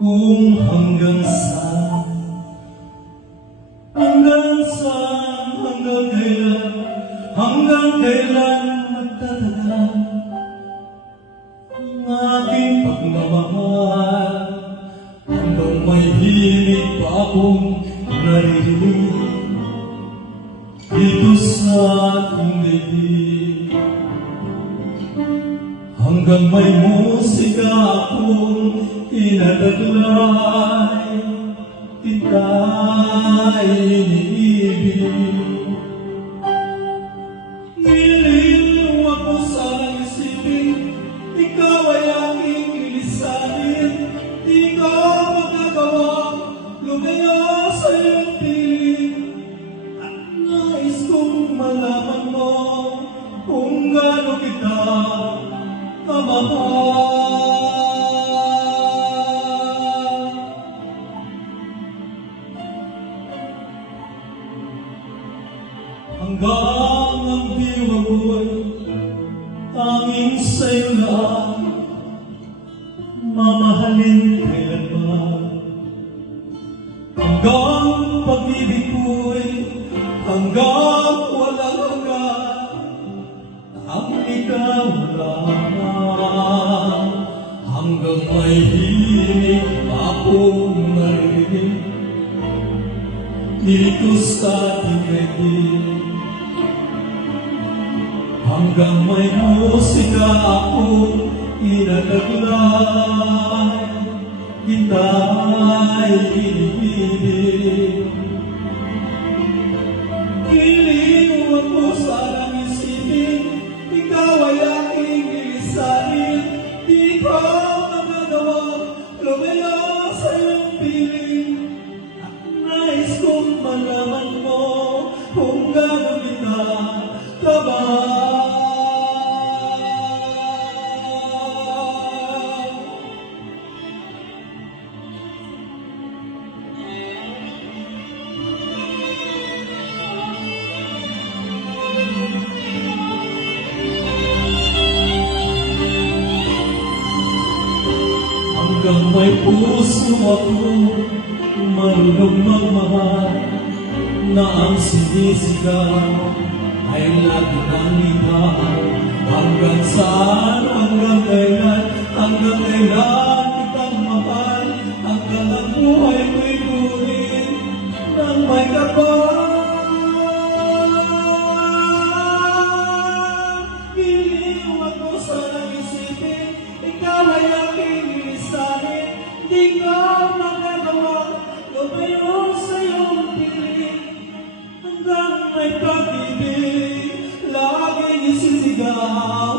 Kung hanggang kailan magtatagal ang aking pagmamahal, hanggang may hilig pa akong naririnig dito sa ating daigdig, hanggang may musika akong inadaglay, kita'y iniibig. Ngiliw ako sa isipin, ikaw ay aking ilisanin, di ka magagawang lumaya sa iyong piling. At nais kong malaman mo kung gaano kita kamahal. Hanggang ang diwa ko'y tanging sa'yo lang, mamahalin kailanman. Hanggang pag-ibig ko'y hanggang walang hanggan, ang ikaw lang. Hanggang may hilig akong marinig dito sa ating daigdig, hanggang may musika akong inadaglay, kita'y iniibig. Ngiliw ako sa isipin, ikaw ay aking ilisanin, di ko magagawang lumaya sa iyong piling. At nais kong malaman mo kung gaano kita kamahal. Hanggang may puso ako marunong magmahal, na ang sinisigaw ay lagi ng ligaw. Hanggang saan, hanggang kailan kitang mahal, hanggang ang buhay ko'y gulit ng may kapal. Giliw ako sa isipin, ikaw ay aking ilisanin, di ka magagawa lumayo sa iyong piling. Hanggang may pag-ibig laging isisigaw.